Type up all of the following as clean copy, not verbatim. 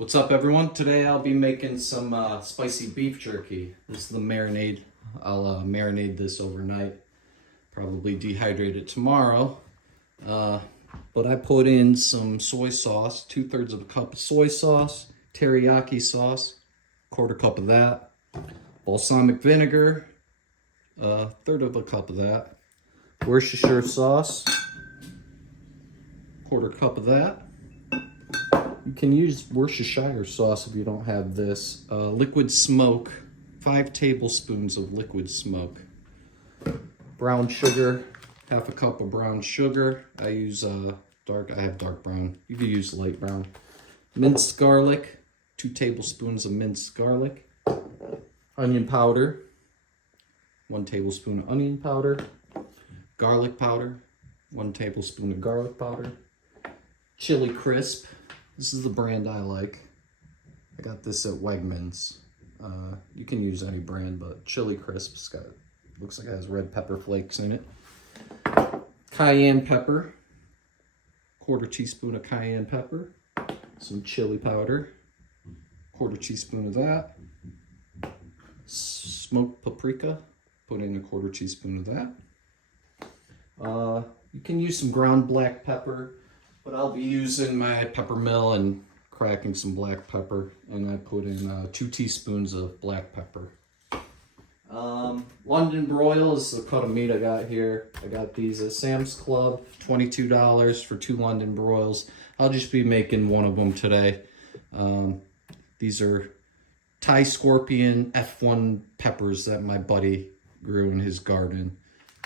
What's up, everyone? Today I'll be making some spicy beef jerky. This is the marinade. I'll marinate this overnight. Probably dehydrate it tomorrow. But I put in some soy sauce, 2/3 of a cup of soy sauce, teriyaki sauce, 1/4 cup of that, balsamic vinegar, 1/3 of a cup of that, Worcestershire sauce, 1/4 cup of that. You can use Worcestershire sauce if you don't have this. Liquid smoke, 5 tablespoons of liquid smoke. Brown sugar, 1/2 cup of brown sugar. I use I have dark brown. You can use light brown. Minced garlic, 2 tablespoons of minced garlic. Onion powder, 1 tablespoon of onion powder. Garlic powder, 1 tablespoon of garlic powder. Chili crisp. This is the brand I like. I got this at Wegmans. You can use any brand, but Chili Crisp's looks like it has red pepper flakes in it. Cayenne pepper, 1/4 teaspoon of cayenne pepper. Some chili powder, 1/4 teaspoon of that. Smoked paprika, put in 1/4 teaspoon of that. You can use some ground black pepper, but I'll be using my pepper mill and cracking some black pepper, and I put in 2 teaspoons of black pepper. London broil is the cut of meat I got here. I got these at Sam's Club, $22 for 2 London broils. I'll just be making one of them today. These are Thai scorpion F1 peppers that my buddy grew in his garden.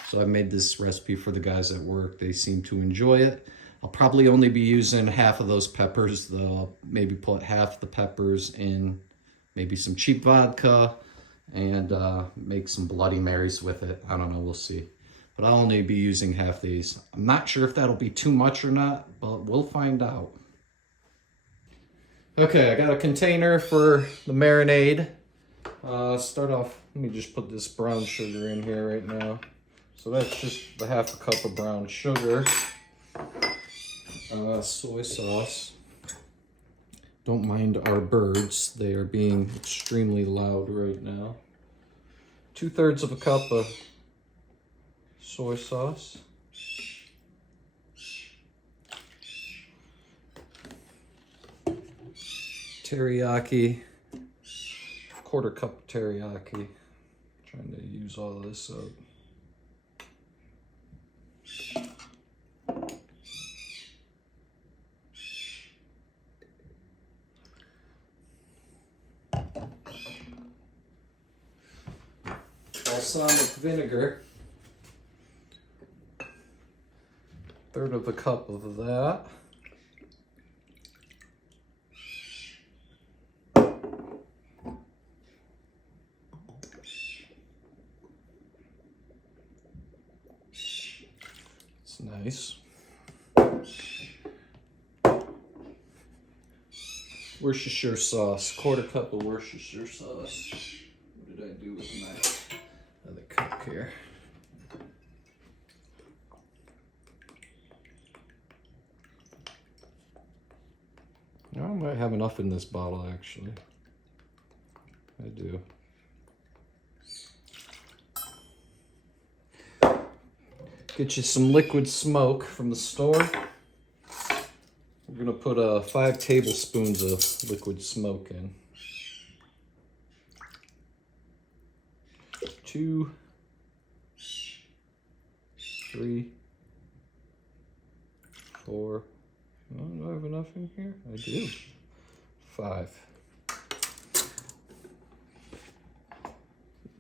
So I made this recipe for the guys at work. They seem to enjoy it. I'll probably only be using half of those peppers, though. I'll maybe put half the peppers in maybe some cheap vodka and make some Bloody Marys with it. I don't know, we'll see. But I'll only be using half these. I'm not sure if that'll be too much or not, but we'll find out. Okay, I got a container for the marinade. Start off, let me just put this brown sugar in here right now. So that's just the 1/2 cup of brown sugar. Soy sauce. Don't mind our birds. They are being extremely loud right now. 2/3 of a cup of soy sauce. Teriyaki. 1/4 cup of teriyaki. Trying to use all of this up. Balsamic vinegar, 1/3 of a cup of that. It's nice. Worcestershire sauce, 1/4 cup of Worcestershire sauce. What did I do with my other cup here? I might have enough in this bottle, actually. I do. Get you some liquid smoke from the store. We're gonna put 5 tablespoons of liquid smoke in. 2, 3, 4. Oh, do I have enough in here? I do. 5.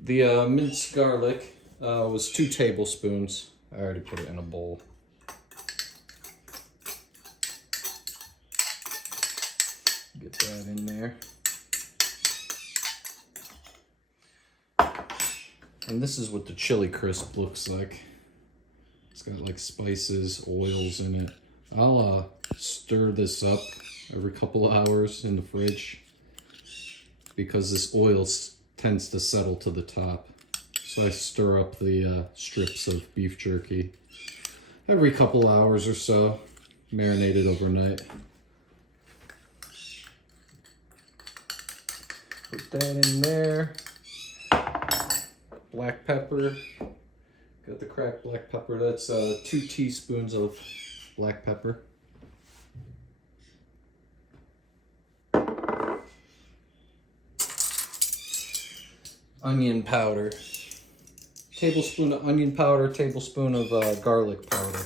The minced garlic was 2 tablespoons. I already put it in a bowl. Get that in there. And this is what the chili crisp looks like. It's got like spices, oils in it. I'll stir this up every couple of hours in the fridge because this oil tends to settle to the top. So I stir up the strips of beef jerky every couple hours or so, marinate it overnight. Put that in there. Black pepper. Got the cracked black pepper. That's 2 teaspoons of black pepper. Onion powder. Tablespoon of onion powder, tablespoon of garlic powder.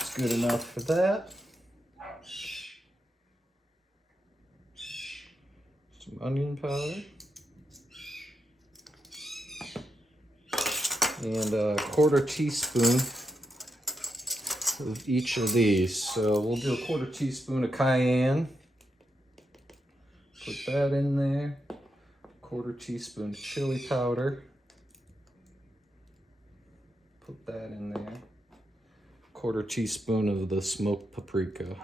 It's good enough for that. Some onion powder. And a 1/4 teaspoon of each of these. So we'll do a 1/4 teaspoon of cayenne. Put that in there. 1/4 teaspoon chili powder. Put that in there. 1/4 teaspoon of the smoked paprika.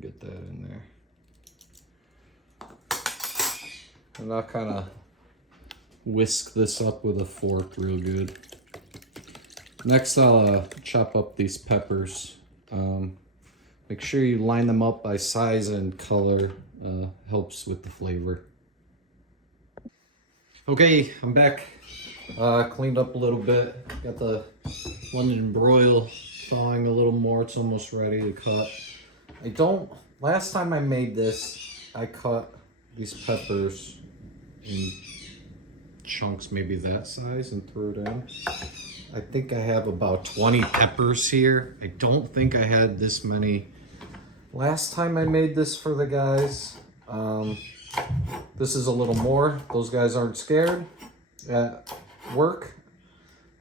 Get that in there. And I'll kind of whisk this up with a fork real good. Next, I'll chop up these peppers. Make sure you line them up by size and color. Helps with the flavor. Okay, I'm back. Cleaned up a little bit. Got the London broil thawing a little more. It's almost ready to cut. Last time I made this, I cut these peppers in chunks maybe that size and threw it in. I think I have about 20 peppers here. I don't think I had this many last time I made this for the guys. This is a little more. Those guys aren't scared. At work,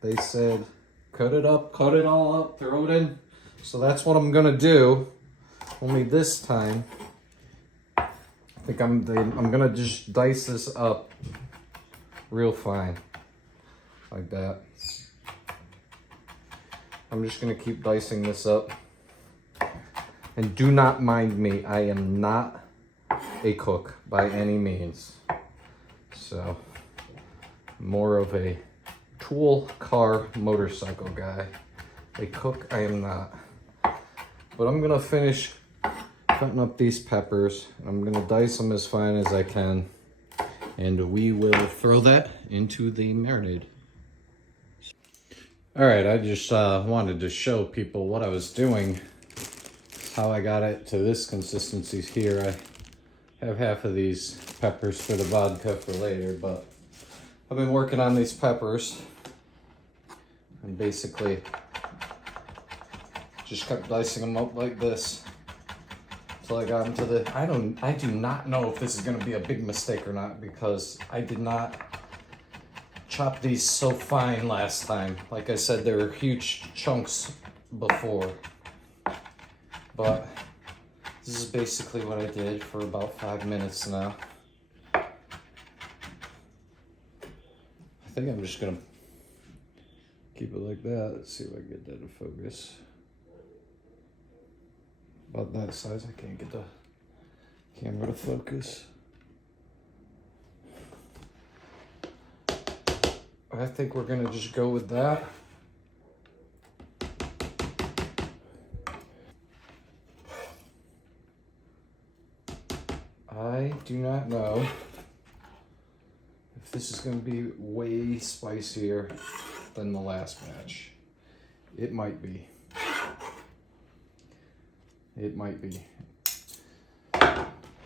they said, cut it up, cut it all up, throw it in. So that's what I'm gonna do. Only this time, I think I'm gonna just dice this up real fine, like that. I'm just gonna keep dicing this up. And do not mind me, I am not a cook by any means. So, more of a tool, car, motorcycle guy. A cook, I am not. But I'm gonna finish cutting up these peppers. I'm gonna dice them as fine as I can. And we will throw that into the marinade. All right, I just wanted to show people what I was doing, how I got it to this consistency here. I have half of these peppers for the vodka for later, but I've been working on these peppers and basically just kept dicing them up like this until I got into the, I do not know if this is gonna be a big mistake or not, because I did not chop these so fine last time. Like I said, they were huge chunks before, but this is basically what I did for about 5 minutes now. I think I'm just gonna keep it like that. Let's see if I can get that to focus. About that size. I can't get the camera to focus. I think we're gonna just go with that. I do not know if this is gonna be way spicier than the last batch. It might be. It might be. All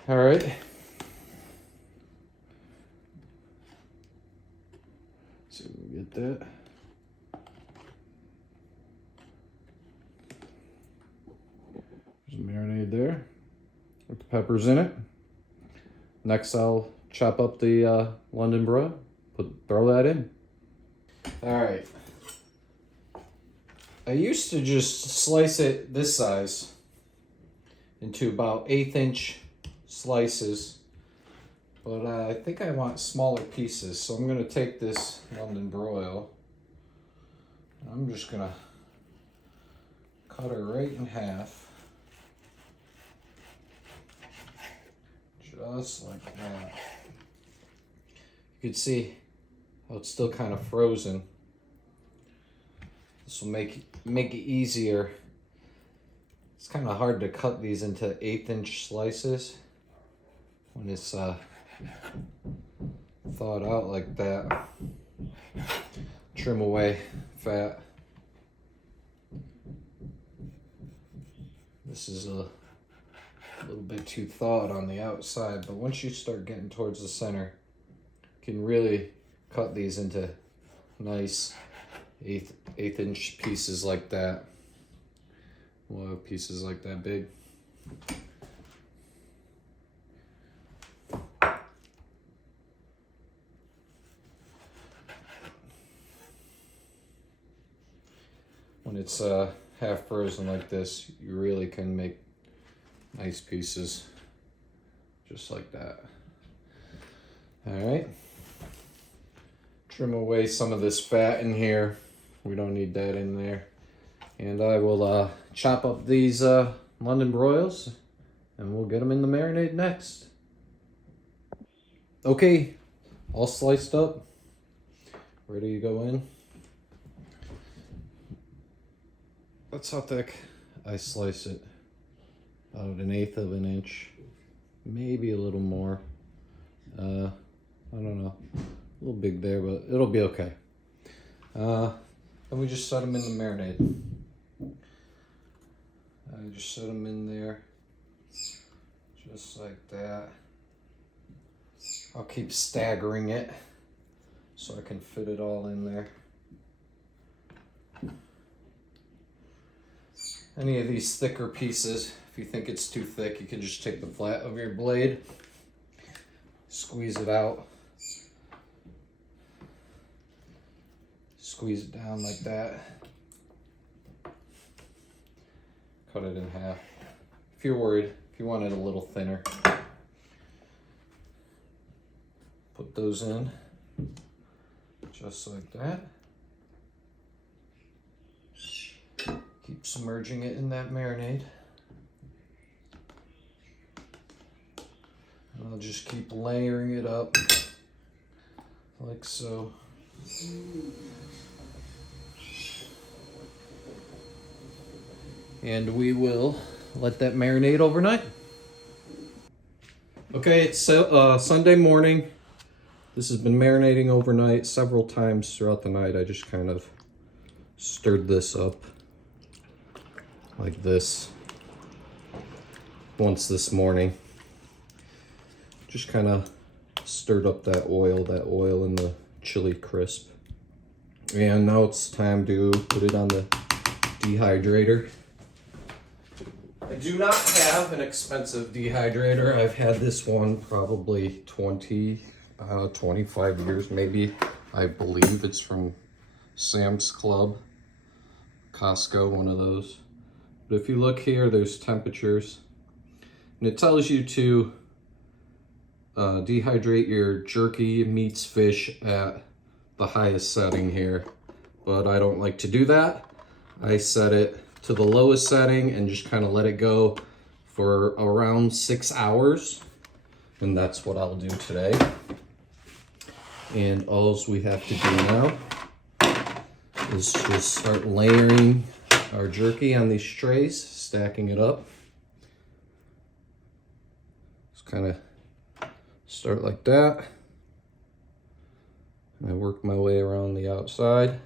right. See if we get that. There's a marinade there with the peppers in it. Next, I'll chop up the London broil. Throw that in. All right. I used to just slice it this size into about 1/8 inch slices, but I think I want smaller pieces, so I'm gonna take this London broil and I'm just gonna cut her right in half, just like that. You can see how it's still kind of frozen. This will make it easier kind of hard to cut these into 1/8" slices when it's thawed out like that. Trim away fat. This is a little bit too thawed on the outside, but once you start getting towards the center, you can really cut these into nice eighth-inch pieces like that. We'll have pieces like that big. When it's half frozen like this, you really can make nice pieces just like that. All right. Trim away some of this fat in here. We don't need that in there. And I will chop up these London broils and we'll get them in the marinade next. Okay, all sliced up, ready to go in. That's how thick I slice it. About 1/8 of an inch, maybe a little more. I don't know, a little big there, but it'll be okay. And we just set them in the marinade. I just set them in there, just like that. I'll keep staggering it so I can fit it all in there. Any of these thicker pieces, if you think it's too thick, you can just take the flat of your blade, squeeze it out, squeeze it down like that, cut it in half. If you're worried, if you want it a little thinner, put those in just like that. Keep submerging it in that marinade. And I'll just keep layering it up like so. And we will let that marinate overnight. Okay, it's Sunday morning. This has been marinating overnight several times throughout the night. I just kind of stirred this up like this once this morning. Just kind of stirred up that oil in the chili crisp. And now it's time to put it on the dehydrator. I do not have an expensive dehydrator. I've had this one probably 25 years maybe. I believe it's from Sam's Club, Costco, one of those. But if you look here, there's temperatures. And it tells you to dehydrate your jerky, meats, fish at the highest setting here. But I don't like to do that. I set it to the lowest setting and just kind of let it go for around 6 hours. And that's what I'll do today. And all we have to do now is just start layering our jerky on these trays, stacking it up. Just kind of start like that. And I work my way around the outside.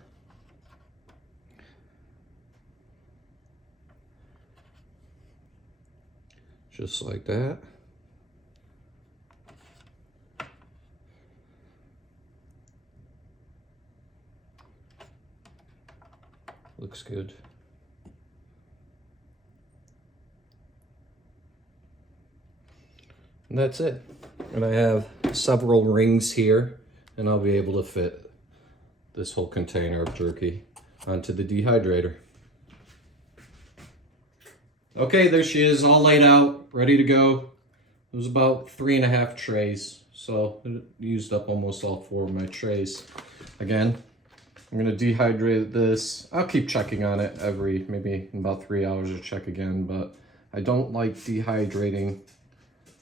Just like that. Looks good. And that's it. And I have several rings here, and I'll be able to fit this whole container of jerky onto the dehydrator. Okay, there she is, all laid out, ready to go. It was about 3.5 trays, so it used up almost all 4 of my trays. Again, I'm gonna dehydrate this. I'll keep checking on it maybe in about 3 hours or check again, but I don't like dehydrating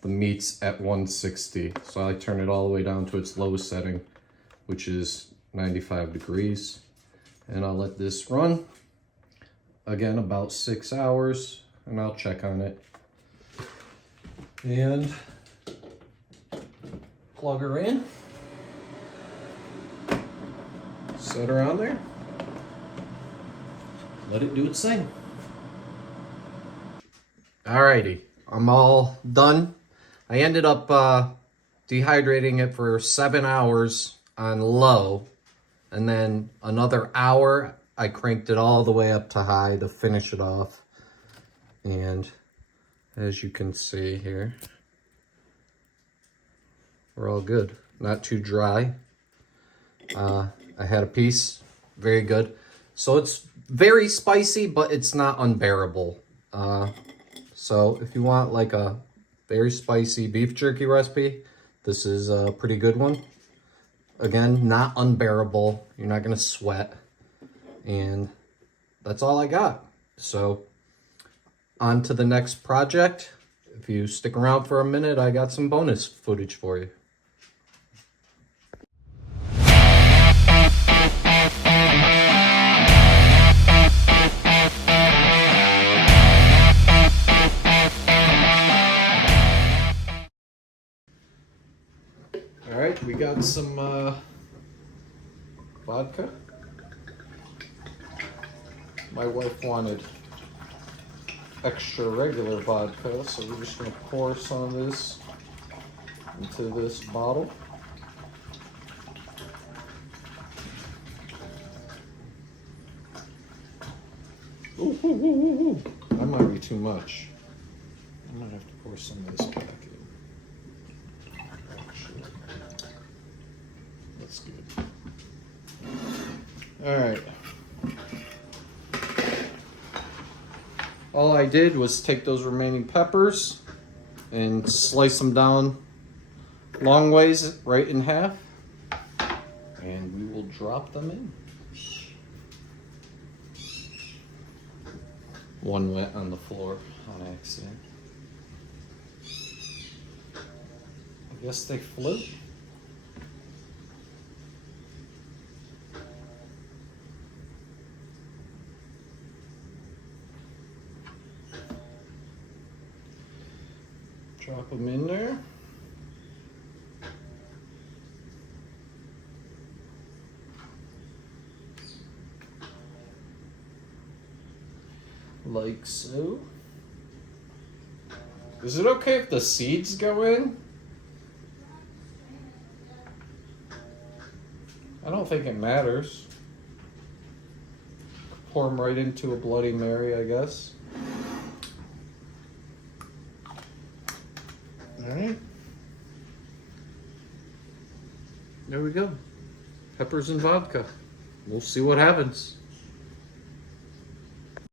the meats at 160. So I turn it all the way down to its lowest setting, which is 95 degrees. And I'll let this run, again, about 6 hours. and I'll check on it. And plug her in. Set her on there. Let it do its thing. Alrighty, I'm all done. I ended up dehydrating it for 7 hours on low, and then another hour I cranked it all the way up to high to finish it off. And as you can see here, we're all good. Not too dry. I had a piece, very good. So it's very spicy, but it's not unbearable. So if you want like a very spicy beef jerky recipe, this is a pretty good one. Again, not unbearable. You're not gonna sweat. And that's all I got. So on to the next project. If you stick around for a minute, I got some bonus footage for you. All right, we got some vodka. My wife wanted extra regular vodka, so we're just gonna pour some of this into this bottle. Ooh, ooh, ooh, ooh, ooh. That might be too much. I might have to pour some of this back in. Actually, that's good. All right. All I did was take those remaining peppers and slice them down long ways, right in half, and we will drop them in. One went on the floor on accident. I guess they float. Drop them in there. Like so. Is it okay if the seeds go in? I don't think it matters. Pour them right into a Bloody Mary, I guess. Alright. There we go. Peppers and vodka. We'll see what happens.